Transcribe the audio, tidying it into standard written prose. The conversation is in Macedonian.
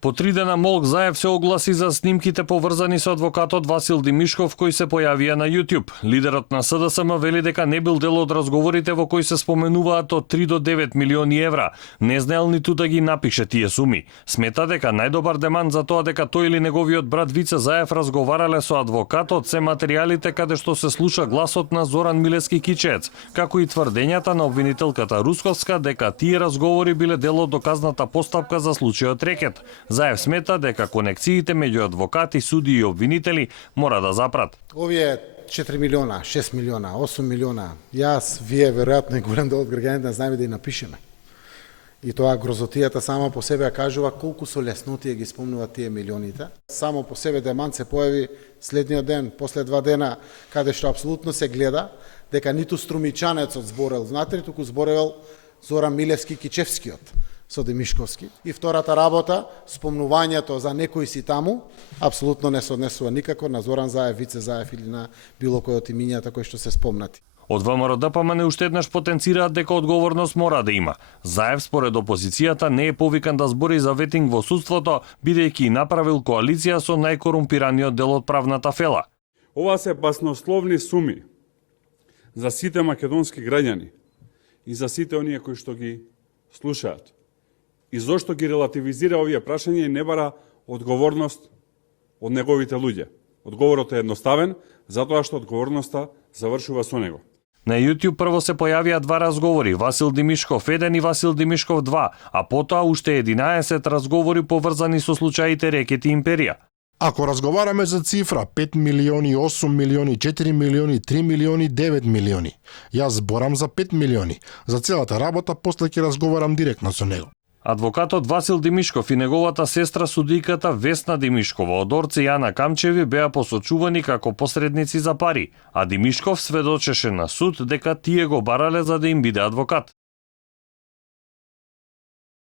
По 3 дена Молк Заев се огласи за снимките поврзани со адвокатот Васил Димишков кои се појавија на YouTube. Лидерот на СДСМ вели дека не бил дел од разговорите во кои се споменуваат од 3 до 9 милиони евра. Не знаел ниту да ги напише тие суми. Смета дека најдобар демант за тоа дека тој или неговиот брат Вице Заев разговарале со адвокатот се материјалите каде што се слуша гласот на Зоран Милевски Кичеец, како и тврдењата на обвинителката Русковска дека тие разговори биле дел од доказната постапка за случајот Рекет. Заев смета дека конекциите меѓу адвокати, суди и обвинители мора да запрат. Овие 4 милиона, 6 милиона, 8 милиона, јас, вие, веројатно и голем дел од граѓаните знаеме да и напишеме. И тоа грозотијата сама по себе кажува колку со леснотија ги спомнуваат тие милионите. Само по себе демант се појави следниот ден, после 2 дена, каде што апсолутно се гледа дека ниту Струмичанецот зборел внатре, туку зборел Зоран Милевски Кичевскиот со Демишковски. И втората работа, спомнувањето за некој си таму, апсолутно не се однесува никако на Зоран Заев, Вице Заев или на било кој од имињата кои што се спомнати. Од ВМРО ДПМН уште еднаш потенцираат дека одговорност мора да има. Заев според опозицијата не е повикан да збори за ветинг во судството, бидејќи направил коалиција со најкорумпираниот дел од правната фела. Ова се баснословни суми за сите македонски граѓани и за сите оние кои што ги слушаат. И зошто ги релативизира овие прашања и не бара одговорност од неговите луѓе. Одговорот е едноставен, затоа што одговорноста завршува со него. На YouTube прво се појавија 2 разговори, Васил Димишков 1 и Васил Димишков 2, а потоа уште 11 разговори поврзани со случаите Рекет и Империја. Ако разговараме за цифра 5 милиони, 8 милиони, 4 милиони, 3 милиони, 9 милиони, јас зборам за 5 милиони. За целата работа после ќе разговарам директно со него. Адвокатот Васил Димишков и неговата сестра судиката Весна Димишкова од Орце и Ана Камчеви беа посочувани како посредници за пари, а Димишков сведочеше на суд дека тие го барале за да им биде адвокат.